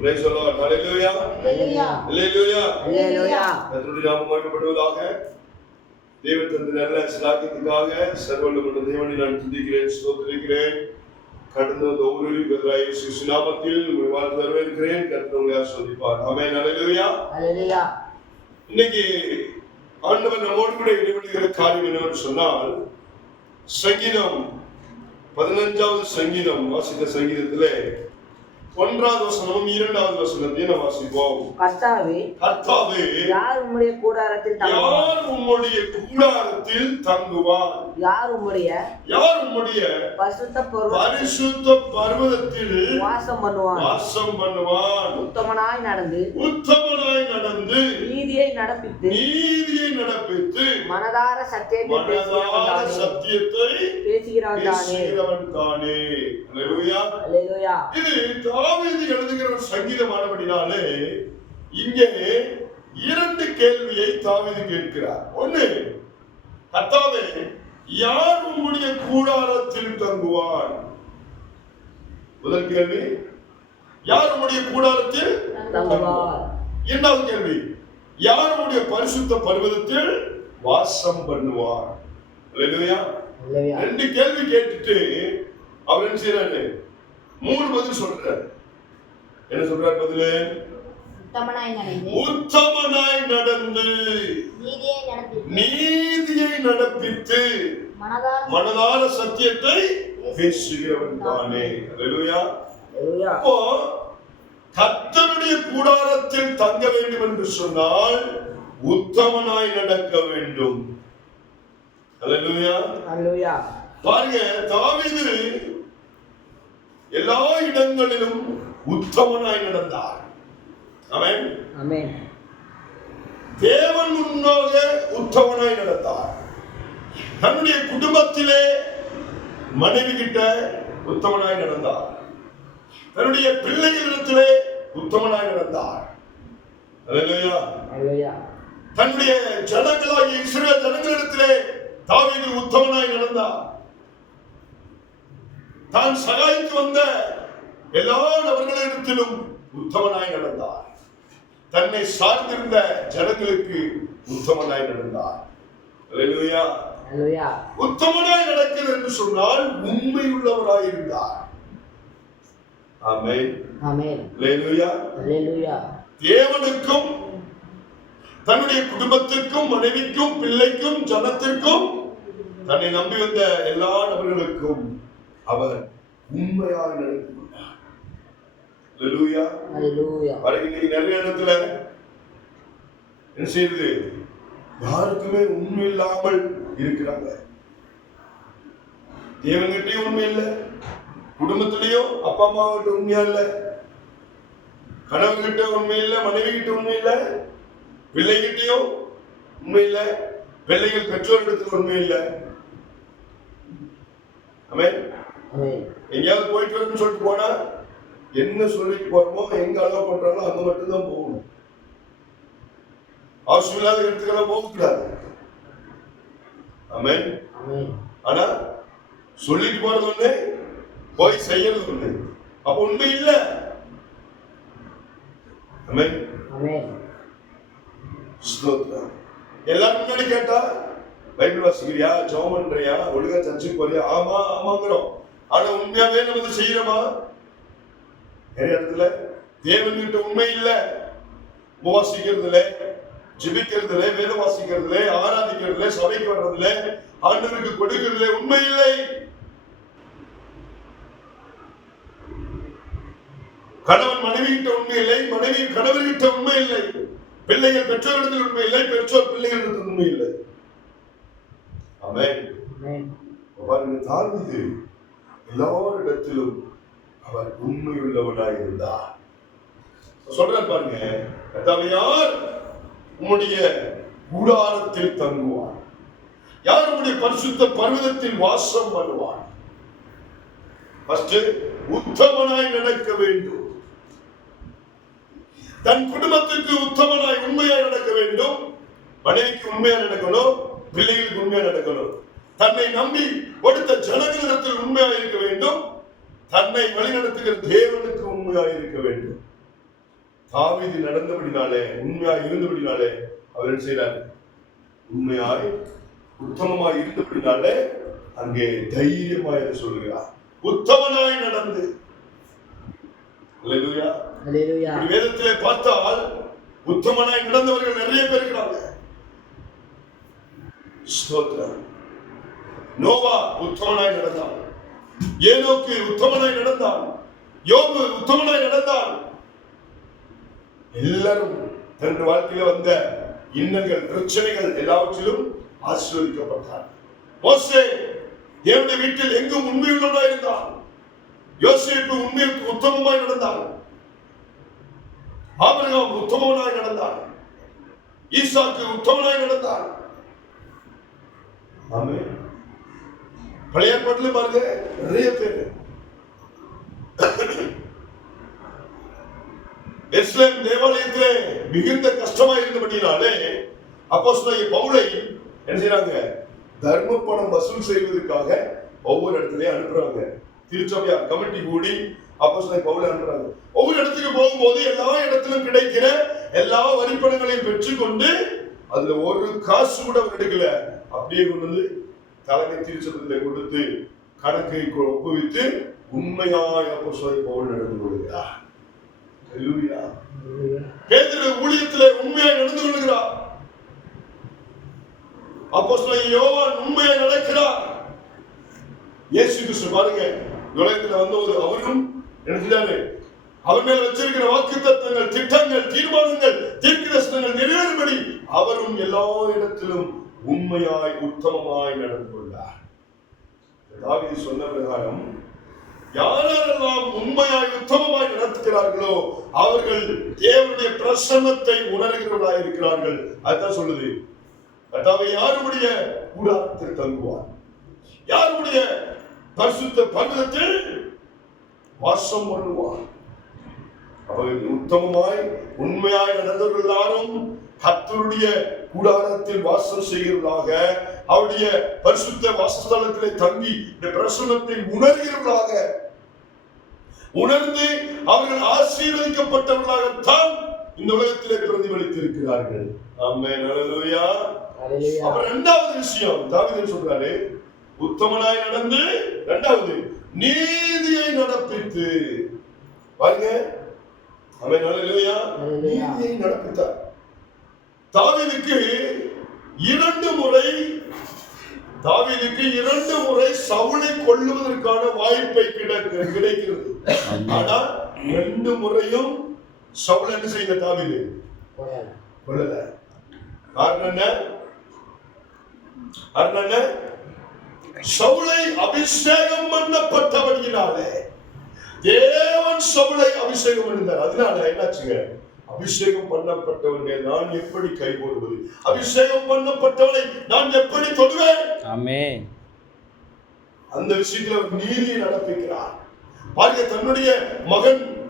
Praise the Lord. Hallelujah. Hallelujah. கர்த்தருடைய நாமம் மகிமைப்படுவதாக. தேவன் தந்த நல்ல ஸ்லாக்கியத்துக்காக சர்வவல்லமையுள்ள தேவனை நான் துதிக்கிறேன், ஸ்தோத்திரிக்கிறேன். கடந்த ஒவ்வொரு இயேசு நாமத்தில் உங்களை வாழ்த்து வரவேற்கிறேன். கர்த்தர் உங்களை ஆசீர்வதிப்பார். ஆமென். ஹல்லேலூயா. இன்னைக்கு ஆண்டவர் நம்மோடு கூட இடைவெளிகிற காரியம் என்னவென்று சொன்னால், சங்கீதம் 15வது சங்கீதம் வாசித்த சங்கீதத்திலே 1வது வசனமும் 2வது வசனத்தையும் நாம் வாசிப்போம். கர்த்தாவே, யார் உம்முடைய கூடாரத்தில் தங்குவார்? யார் உம்முடைய பரிசுத்த பர்வதத்தில் வாசம் பண்ணுவான்? உத்தமனாய் நடந்து நீதியை நடப்பித்து மனதார சத்தியத்தை பேசுகிறவன் தானே. ஹல்லேலூயா. இது தாவீது எழுதுகிற சங்கீதமானபடினாலே இங்கே 2 கேள்வியை தாவீது கேட்கிறார். ஒன்று, கர்த்தாவே, யார் உம்முடைய கூடாரத்தில் தங்குவார்? முதல் கேள்வி, யார் உம்முடைய கூடாரத்தில் தங்குவார்? இரண்டாவது கேள்வி, யார் உம்முடைய பரிசுத்த பர்வதத்தில் வாசம் பண்ணுவார்? ஹல்லேலூயா. 2 கேள்வி கேட்டுட்டு அவர் என்ன செய்யறாரு? 3 பதில் சொல்றார். என்ன சொல்றார் பதிலே? உத்தமனாய் நடந்து நீதியை நடப்பித்து மனதார சத்தியத்தை பேசுகிறவன் தானே. ஹல்லேலூயா. அப்போ கர்த்தருடைய கூடாரத்தில் தங்க வேண்டும் என்று சொன்னால் உத்தமனாய் நடக்க வேண்டும். ஹல்லேலூயா. பாருங்க, தாவீது எல்லா இடங்களிலும் உத்தமனாய் நடந்தார். ஆமென். தேவன் முன்னாக உத்தமனாய் நடந்தார். தன்னுடைய குடும்பத்திலே மனைவி கிட்ட உத்தமனாய் நடந்தார். தன்னுடைய பிள்ளைகளிடத்திலே உத்தமனாய் நடந்தார். ஹல்லேலூயா. தன்னுடைய ஜனங்களாகிய இஸ்ரவேல் ஜனங்களிடத்திலே தாவீது உத்தமனாய் நடந்தார். தான் சகாய்க்கு வந்த எல்லா நபர்களிடத்திலும் உத்தமனாய் நடந்தார். தன்னை சார்ந்திருந்த ஜனங்களுக்கு உத்தமனாய் நடந்தார். ஹல்லேலூயா. உத்தமனாய் நடக்கிறது என்று சொன்னால் உண்மை உள்ளவராய் இருந்தார். ஆமென். ஹல்லேலூயா. தேவனுக்கும் தன்னுடைய குடும்பத்திற்கும் மனைவிக்கும் பிள்ளைக்கும் ஜனத்திற்கும் தன்னை நம்பி வந்த எல்லா நபர்களுக்கும் அவர் உண்மையாக நடந்து கொண்டார். ஹல்லேலூயா. இன்னைக்கு நிறைய இடத்துல என்ன செய்யுது? யாருக்குமே உண்மை இல்லாமல் இருக்கிறாங்க. தேவன்கிட்டயும் உண்மை இல்லை, குடும்பத்திலையும் அப்பா அம்மாவிட்ட உண்மையா இல்லை, கணவன்கிட்ட உண்மை இல்லை, மனைவி கிட்ட உண்மை இல்லை, பிள்ளைகிட்டையும் உண்மை இல்லை, பிள்ளைகள் பெற்றோரிடத்துல உண்மை இல்லை. ஆமென். எங்கேயாவது போயிட்டு வரணும்னு சொல்லிட்டு போனா என்ன சொல்லிட்டு போறோமோ, எங்க அலோவ் பண்றாங்களோ அங்க மட்டும்தான் போகணும். அவசியம் இல்லாத இடத்துக்கெல்லாம் போகக்கூடாது. ஆமென். ஆனா சொல்லிட்டு போறது ஒண்ணு, போய் செய்யறது ஒண்ணு. அப்ப உண்மை இல்ல. ஆமென். ஸ்தோத்திரம். எல்லாரும் முன்னாடி கேட்டா பைபிள் வாசிக்கிறியா, ஜெபம் பண்றியா, ஒழுங்கா சர்ச்சுக்கு போறியா? ஆமாங்கிறோம். ஆனா உண்மையாவே நம்ம செய்யறோமா? நிறைய இடத்துல தேவன்கிட்ட உண்மை இல்ல. உபவாசிக்கிறதுல, ஜெபிக்கிறதுல, வேதம் வாசிக்கிறதுல, ஆராதிக்கிறதுல, சபைக்கு வர்றதுல, ஆண்டவருக்கு கொடுக்கிறதுல உண்மை இல்லை. கணவன் மனைவி கிட்ட உண்மை இல்லை, மனைவி கணவர்கிட்ட உண்மை இல்லை, பிள்ளைகள் பெற்றோரிடத்தில் உண்மை இல்லை, பெற்றோர் பிள்ளைகளிடத்தில் உண்மை இல்லை. ஆமென். பாருங்க, தாவீது எல்லாரிடத்திலும் அவர் உண்மையுள்ளவனாய் இருந்தார். சொல்றார் பாருங்க, கர்த்தாவே, யார் உம்முடைய கூடாரத்தில் தங்குவார்? யார் உம்முடைய பரிசுத்த பர்வதத்தில் வாசம் பண்ணுவார்? ஃபர்ஸ்ட் உத்தமனாய் நடக்க வேண்டும். தன் குடும்பத்துக்கு உத்தமனாய் உண்மையாய் நடக்க வேண்டும். மனைவிக்கு உண்மையா நடக்கணும், பிள்ளைகளுக்கு உண்மையா நடக்கணும். தன்னை நம்பி கொடுத்த ஜனங்களிடத்தில் உண்மையாக இருக்க வேண்டும். தன்னை வழிநடத்துகிற தேவனுக்கு உண்மையாக இருக்க வேண்டும். தாவீது நடந்தபடினாலே, உண்மையாய் இருந்தபடினாலே அவர் என்ன செய்யறாரு? உண்மையாய் உத்தமமாய் இருந்தபடினாலே அங்கே தைரியமாய் என்று சொல்கிறார். உத்தமனாய் நடந்து. அல்லேலூயா. அல்லேலூயா. வேதத்திலே பார்த்தால் உத்தமனாய் நடந்தவர்கள் நிறைய பேர் இருக்கிறாங்க. ஸ்தோத்திரம். நோவா உத்தமனாய் நடந்தான். ஏனோக்கு உத்தமனாய் நடந்தான். யோபு உத்தமனாய் நடந்தான். எல்லாரும் தன் வாழ்க்கையில வந்த இன்னல்கள், பிரச்சனைகள் எல்லாவற்றிலும் ஆசீர்வதிக்கப்பட்டார். மோசே தேவனுடைய வீட்டில் எங்கும் உண்மையுள்ளவனாய் இருந்தான். யோசேப்பு உண்மைக்கு உத்தமமாய் நடந்தான். ஆபிரகாம் உத்தமனாய் நடந்தான். ஈசாக்கு உத்தமனாய் நடந்தான். ஆமென். பழைய ஏற்பாட்டிலும் பாருங்க, நிறைய பேர். எருசலேம் தேவாலயத்திலே மிகுந்த கஷ்டமாய் இருந்தபடினாலே அப்போஸ்தலனாகிய பவுலை என்ன செய்றாங்க? தர்ம பணம் வசூல் செய்வதற்காக ஒவ்வொரு இடத்துலயும் அனுப்புறாங்க. திருச்சபையார் கமிட்டி கூடி அப்போஸ்தலனாகிய பவுலை அனுப்புறாங்க. ஒவ்வொரு இடத்துக்கு போகும்போது எல்லா இடத்திலும் கிடைக்கிற எல்லா வரிப்பணங்களையும் பெற்றுக்கொண்டு அதுல ஒரு காசு கூட அவர் எடுக்கல. அப்படியே கொண்டு வந்து தலைமை திருச்சபையில கொடுத்து கணக்கை ஒப்புவித்து உண்மையாய் அப்போஸ்தலனாகிய பவுல் நடந்து கொள்கிறார். அல்லேலூயா. பேதுரு ஊழியத்திலே உண்மையாய் நடந்து கொள்கிறார். அப்போஸ்தலனாகிய யோவான் உண்மையாய் நடக்கிறார். இயேசு கிறிஸ்து பாருங்க, உலகத்துல வந்தபோது அவரும் என்ன? அவர் மேல் வச்சிருக்கிற வாக்குத்தத்தங்கள், திட்டங்கள், தீர்மானங்கள், தீர்க்கதரிசனங்கள் நிறைவேறும்படி அவரும் எல்லா இடத்திலும் உண்மையாய் உத்தமமாய் நடந்து கொண்டார். தாவீது சொன்ன பிரகாரம் யாரெல்லாம் உண்மையாய் உத்தமமாய் நடத்துகிறார்களோ அவர்கள் தேவனுடைய பிரசன்னத்தை உணர்கிறவர்களாய் இருக்கிறார்கள். அதுதான் சொல்லுது. கர்த்தாவே யாருடைய கூடாரத்தில் தங்குவார்? யாருடைய பரிசுத்த பர்வதத்தில் வாசம் பண்ணுவார்? அவர்கள் உத்தமமாய் உண்மையாய் நடந்தவர்கள் எல்லாரும் கர்த்தருடைய கூடாரத்தில் வாசம் செய்கிறவர்களாக, அவருடைய பரிசுத்த வாசஸ்தலத்திலே தங்கி இந்த பிரசன்னத்தை உணர்கிறவர்களாக, உணர்ந்து அவர்கள் ஆசீர்வதிக்கப்பட்டவர்களாகத்தான் இந்த உலகத்திலே பிரதிபலித்திருக்கிறார்கள். ஆமென். அல்லேலூயா. அப்புறம் இரண்டாவது விஷயம் தாவீது சொல்றாரு, உத்தமனாய் நடந்து, இரண்டாவது நீதியை நடப்பித்து. பாருங்க. ஆமென். அல்லேலூயா. நீதியை நடப்பித்தார். தாவீதுக்கு இரண்டு முறை சவுலை கொல்லுவதற்கான வாய்ப்பை கிடைக்கிறது. ஆனா 2 முறையும் சவுல் என்ன செய்த? தாவீது கொல்லல. காரணம் என்ன? சவுலை அபிஷேகம் பண்ணப்பட்டபடியினாலே தேவன் சவுலை அபிஷேகம் பண்ணினார். அதனால என்னாச்சுங்க? அபிஷேகம் பண்ணப்பட்டவனை நான் எப்படி கை போடுவது? அபிஷேகம் பண்ணப்பட்டவனை நான் எப்படி தொடுவேன்? ஆமென். அந்த விஷயத்தில் அவர் நீதியை நடப்பிக்கிறார். பாருங்க, தன்னுடைய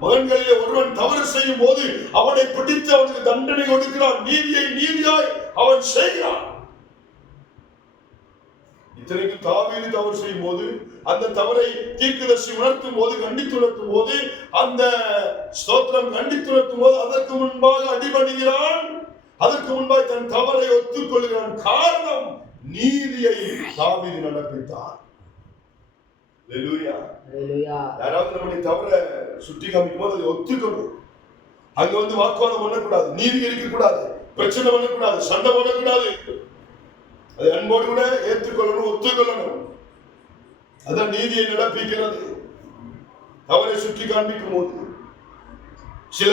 மகன்களிலே ஒருவன் தவறு செய்யும் போது அவனை பிடித்து அவனுக்கு தண்டனை கொடுக்கிறான். நீதியாய் அவன் செய்கிறான். இத்தனைக்கு தாவீது தவறு செய்யும் போது, அந்த தவறை தீர்க்கதரிசி உணர்த்தும் போது, கண்டித்துணர்த்தும் போது, அந்த ஸ்தோத்திரம் கண்டித்துணர்த்தும் போது அதற்கு முன்பாக அடிபடுகிறான். அதற்கு முன்பாக தன் தவறை ஒத்துக்கொள்கிறான். காரணம், நீதியை தாவீது நடப்பித்தார். அல்லேலூயா. யாராவது நம்முடைய தவறை சுட்டி காமிக்கும் போது அதை ஒத்துக்கணும். அங்க வந்து வாக்குவாதம் பண்ணக்கூடாது, நீதி இருக்கக்கூடாது, பிரச்சனை பண்ணக்கூடாது, சண்டை பண்ணக்கூடாது. அதை அன்போடு கூட ஏற்றுக்கொள்ளணும், ஒத்துக்கொள்ளணும். அதான் நீதியை நடப்பிக்கிறது. தவறை சுட்டி காண்பிக்கும் போது, சில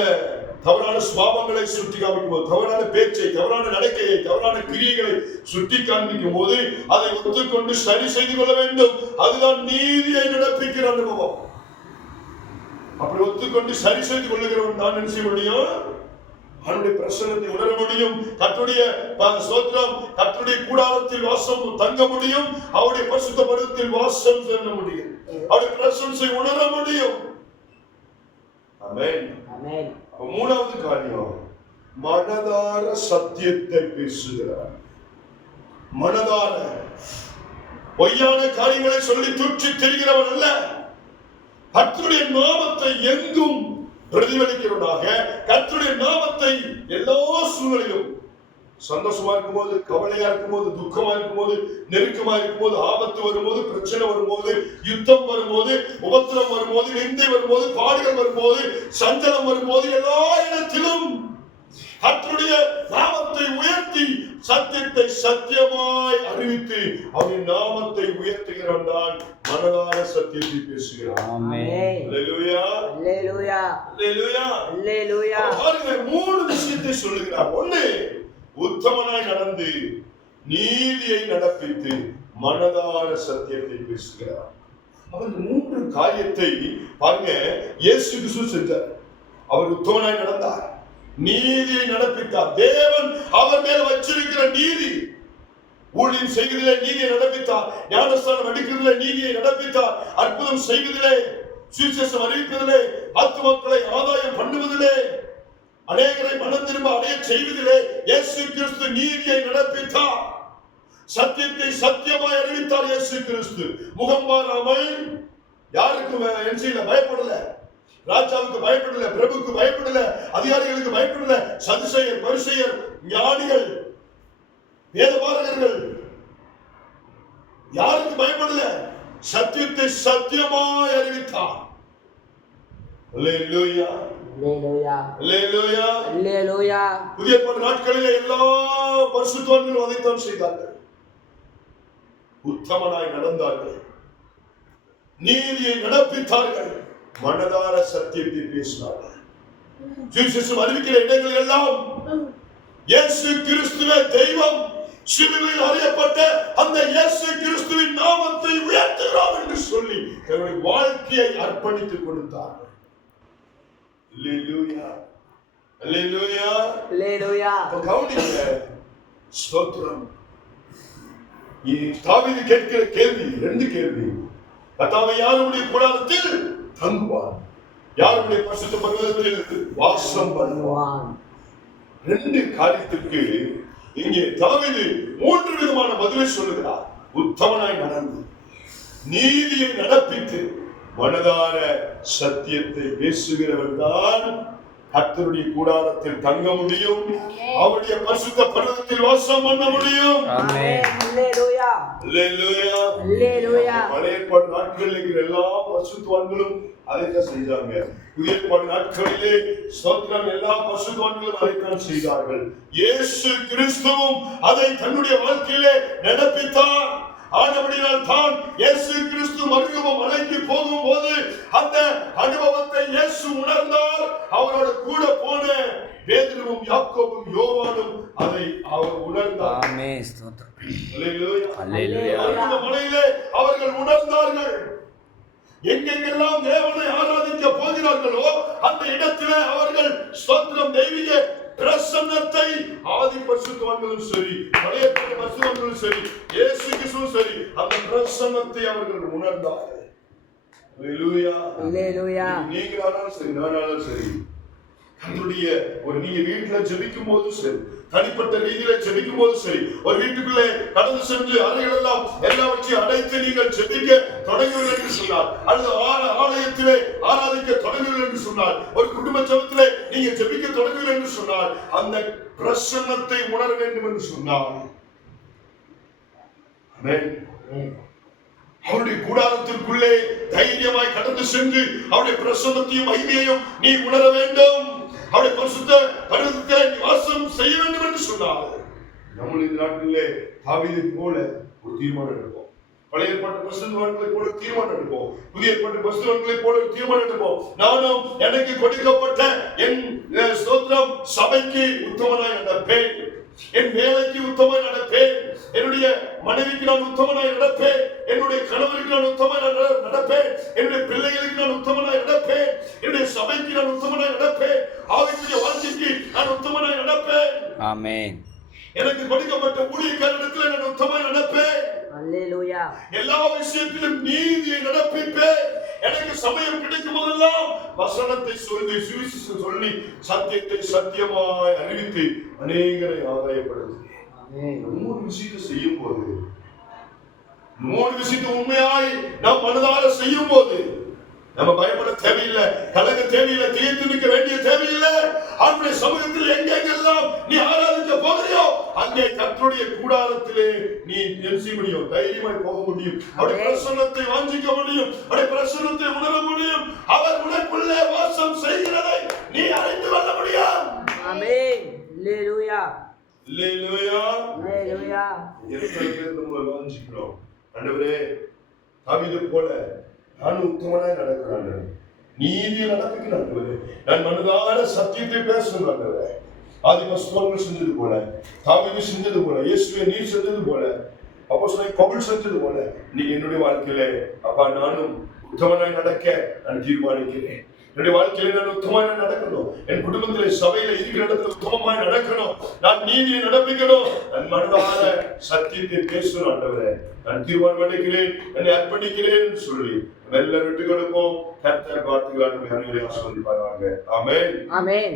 தவறான சுபாவங்களை சுட்டி காண்பிக்கும் போது, தவறான பேச்சை, தவறான நடக்கையை, தவறான கிரியைகளை சுட்டி காண்பிக்கும் போது அதை ஒத்துக்கொண்டு சரி செய்து கொள்ள வேண்டும். அதுதான் நீதியை நடப்பிக்கிற அனுபவம். அப்படி ஒத்துக்கொண்டு சரி செய்து கொள்ளுகிறவன் தான் என்ன செய்ய முடியும்? அவனுடைய பிரசன்னத்தை உணர முடியும். கர்த்தருடைய ஸ்தோத்திரம், கர்த்தருடைய கூடாரத்தில் வாசம் தங்க முடியும். அவருடைய பரிசுத்த பர்வதத்தில் வாசம் செய்ய முடியும். அவருடைய பிரசன்னத்தை உணர முடியும். ஆமென். ஆமென். மூணாவது காரியம், மனதார சத்தியத்தை பேசுகிறார். மனதார பொய்யான காரியங்களை சொல்லி தூற்றி தெரிகிறவன் அல்ல. கர்த்தருடைய நாமத்தை எங்கும் பிரதிபலிக்கிறவனாக கர்த்தருடைய நாமத்தை எல்லா சூழ்நிலையிலும், சந்தோஷமா இருக்கும்போது, கவலையா இருக்கும்போது, துக்கமா இருக்கும்போது, நெருக்கமா இருக்கும்போது, ஆபத்து வரும்போது, பிரச்சனை வரும்போது, யுத்தம் வரும்போது, உபத்திரம் வரும்போது, நிந்தை வரும்போது, பாடுகள் வரும்போது, சஞ்சலம் வரும்போது, எல்லா இடத்திலும் கர்த்தருடைய நாமத்தை உயர்த்தி சத்தியத்தை சத்தியமாய் அறிவித்து அவரின் நாமத்தை உயர்த்துகிறவன் தான் மனதார சத்தியத்தை பேசுகிறான். ஆமென். அல்லேலூயா, அல்லேலூயா, அல்லேலூயா, அல்லேலூயா. பாருங்க, 3 விஷயத்தை சொல்லுகிறார். ஒண்ணு, உத்தமனாய் நடந்து நீதியை நடப்பித்து மனதார சத்தியத்தை பேசுகிறார். அவர் 3 காரியத்தை பாருங்க இயேசு கிறிஸ்து செஞ்சார். அவர் உத்தமனாய் நடந்தார், நீதியை நடப்பித்தார். தேவன் அவர் மேல் வச்சிருக்கிற நீதி, ஊழியம் செய்வதிலே நீதியை நடப்பித்தார், ஞானஸ்தானம் அளிக்கிறதிலே நீதியை நடப்பித்தார், அற்புதம் செய்வதிலே, சுவிசேஷம் அறிவிப்பதிலே, ஆத்துமக்களை ஆதாயம் பண்ணுவதிலே, அநேகரை மனம் திரும்ப அடைய செய்வதிலே இயேசு கிறிஸ்து நீதியை நடப்பித்தார். சத்தியத்தை சத்தியமாய் அறிவித்தார் இயேசு கிறிஸ்து. முகம் மாறாமல் யாருக்கும் பயப்படல, ராஜாவுக்கு பயப்படல, பிரபுக்கு பயப்படல, அதிகாரிகளுக்கு பயப்படல, சதுசேயர், பரிசேயர், ஞானிகள், வேதபாரகர்கள் யாருக்கு பயப்படல, சத்தியத்தை சத்தியமாய் அறிவித்தார். அல்லேலூயா, அல்லேலூயா, அல்லேலூயா, அல்லேலூயா. புதிய ஏற்பாட்டு நாட்களிலே எல்லா பரிசுத்தவான்களும் அதைத்தான் செய்தார்கள். உத்தமனாய் நடந்தார்கள், நீதியை நடப்பித்தார்கள், மனதார சத்தியத்தை பேசினார்கள். சுவிசேஷம் அறிவிக்கிற இடங்கள் எல்லாம் இயேசு கிறிஸ்துவே தெய்வம், சிலுவையில் அறியப்பட்ட அந்த இயேசு கிறிஸ்துவின் நாமத்தை உயர்த்துகிறோம் என்று சொல்லி தன்னுடைய வாழ்க்கையை அர்ப்பணித்துக் கொடுத்தார்கள். அல்லேலூயா, அல்லேலூயா, அல்லேலூயா. கவனிங்க, ஸ்தோத்திரம். தாவீது கேட்கிற கேள்வி 2 கேள்வி. கர்த்தாவே யாருடைய கூடாரத்தில் தங்குவான், யாருடைய பரிசுத்த பர்வதத்தில் வாசம் பண்ணுவான். 2 காரியத்திற்கு இங்கே தாவீது 3 விதமான பதிலை சொல்லுகிறார். உத்தமனாய் நடந்து நீதியை நடப்பித்து மனதார சத்தியத்தை பேசுகிறவன் தான் கர்த்தருடைய கூடாரத்தில் தங்க முடியும், அவருடைய பரிசுத்த பர்வதத்தில் வாசம் பண்ண முடியும். ஆமென். அல்லேலூயா, அல்லேலூயா, அல்லேலூயா. பழைய ஏற்பாடு நாட்களில் இருக்கிற எல்லா பரிசுத்தவான்களும் அதைத்தான் செஞ்சாங்க. புதிய ஏற்பாடு நாட்களிலே ஸ்தோத்திரம், எல்லா பரிசுத்தவான்களும் அதைத்தான் செய்தார்கள். இயேசு கிறிஸ்துவும் அதை தன்னுடைய வாழ்க்கையிலே நடப்பித்தார். ஆனபடியால் தான் இயேசு கிறிஸ்து மறுரூப மலைக்கு போகும்போது அந்த அனுபவத்தை இயேசு உணர்ந்தார். அவரோட கூட போன பேதுருவும் யாக்கோபும் யோவானும் அதை அவர் உணர்ந்தார். ஆமென். ஸ்தோத்திரம். அல்லேலூயா, அல்லேலூயா. மறுரூப மலையிலே அவர்கள் உணர்ந்தார்கள். எங்கெங்கெல்லாம் தேவனை ஆராதிக்க போகிறார்களோ அந்த இடத்திலே அவர்கள் ஸ்தோத்திரம் தெய்வீக பிரசன்னத்தை, ஆதி பரிசுத்தவான்களும் சரி, பழைய பரிசுத்தவான்களும் சரி, இயேசு கிறிஸ்துவும் சரி, அந்த பிரசன்னத்தை அவர்கள் உணர்ந்தார்கள். அல்லேலூயா, அல்லேலூயா. நீங்களானாலும் சரி, நானாலும் சரி, நம்முடைய நீங்க வீட்டுல ஜெபிக்கும் போதும் சரி, தனிப்பட்ட ரீதியில ஜெபிக்கும் போதும் சரி, ஒரு வீட்டுக்குள்ளே கடந்து சென்று அறைகள் எல்லாம் வச்சு அடைத்து நீங்கள் ஜெபிக்க தொடங்குவீர்கள் என்று சொன்னார், அல்லது ஆலயத்திலே ஆராதிக்க தொடங்குவீர்கள் என்று சொன்னார், ஒரு குடும்ப ஜெபத்திலே நீங்க ஜெபிக்க தொடங்குவீர்கள் என்று சொன்னார், அந்த பிரசன்னத்தை உணர வேண்டும் என்று சொன்னார். ஆமென். அவருடைய கூடாரத்திற்குள்ளே தைரியமாய் கடந்து சென்று அவருடைய பிரசன்னத்தையும் மகிமையையும் நீ உணர வேண்டும், அவருடைய பரிசுத்த பர்வதத்திலே வாசம் செய்ய வேண்டும் என்று சொன்னார். நம்முடைய நாட்டிலே தாவீதை போல ஒரு தீர்மானம் எடுப்போம். பழைய ஏற்பாட்டு பரிசுத்தவான்களை போல தீர்மானம் எடுப்போம். புதிய ஏற்பாட்டு பரிசுத்தவான்களை போல தீர்மானம் எடுப்போம். நானும் எனக்கு கொடுக்கப்பட்ட என் ஸ்தோத்திரம் சபைக்கு உத்தமனாய் நடப்பேன், என் வேலைக்கு உத்தமனாய் நடப்பேன், என்னுடைய மனைவிக்கு நான் உத்தமனாய் நடப்பேன், என்னுடைய கணவருக்கு நான் உத்தமனாய் நடப்பேன், என்னுடைய பிள்ளைகளுக்கு நான் உத்தமனாய் நடப்பேன், என்னுடைய சபைக்கு நான் உத்தமனாய் நடப்பேன், ஆவிக்குரிய வாழ்க்கைக்கு நான் உத்தமனாய் நடப்பேன். ஆமென். எனக்கு கொடுக்கப்பட்ட ஊழியக்காரரிடத்தில் நான் உத்தமனாய் நடப்பேன். அல்லேலூயா. எல்லா விஷயத்திலும் நீதியை நடப்பிப்பேன். எனக்கு சமயம் கிடைக்கும் போதெல்லாம் வசனத்தை சொல்லி, சுவிசேஷம் சொல்லி, சத்தியத்தை சத்தியமாய் அறிவித்து அநேகரை ஆதாயப்படுத்துகிறேன். 3 விஷயத்தை செய்யும் போது, 3 விஷயத்தை உண்மையாய் நாம் மனதார செய்யும் போது நம்ம பயப்பட தேவையில்லை, கலங்க தேவையில்லை, திகைத்து நிற்கிற பாதத்திலே நீ என்ன செய்ய முடியும்? தைரியமாய் போக முடியும். அவருடைய பிரசன்னத்தை வாஞ்சிக்க முடியும். அவருடைய பிரசன்னத்தை உணர முடியும். அவர் உனக்குள்ளே வாசம் செய்கிறதை நீ அறிந்து கொள்ள முடியும். ஆமென். அல்லேலூயா. அல்லேலூயா. அல்லேலூயா. நம்ம வாஞ்சிக்கிறோம். ஆண்டவரே, தாவீது போல நான் உத்தமனாய் நடக்கிறேன், நீதியை நடப்பிக்கிறேன் ஆண்டவரே, நான் மனதார சத்தியத்தை பேசுகிறேன் ஆண்டவரே. ஆதிபஸ்தலங்கள் செஞ்சது போல, தாவீது செஞ்சது போல, இயேசுவே நீர் செஞ்சது போல, அப்போஸ்தலனாகிய பவுல் செஞ்சது போல நீ என்னுடைய வாழ்க்கையிலே அப்பா நானும் உத்தமனாய் நடக்க நான் தீர்மானிக்கிறேன். என்னுடைய வாழ்க்கையில நான் உத்தமமாய் நடக்கணும். என் குடும்பத்திலே சபையில இருக்கிற இடத்துல உத்தமமாய் நடக்கணும். நான் நீதியை நடப்பிக்கணும். நான் மனதார சத்தியத்தை பேசணும் ஆண்டவரே. நான் தீர்மானம் எடுக்கிறேன், என்னை அர்ப்பணிக்கிறேன் சொல்லி எல்லாரும் விட்டு கொடுப்போம். கர்த்தர் வார்த்தைகளால் நம்மை அனைவரையும் ஆசீர்வதிப்பாராக. ஆமென். ஆமென்.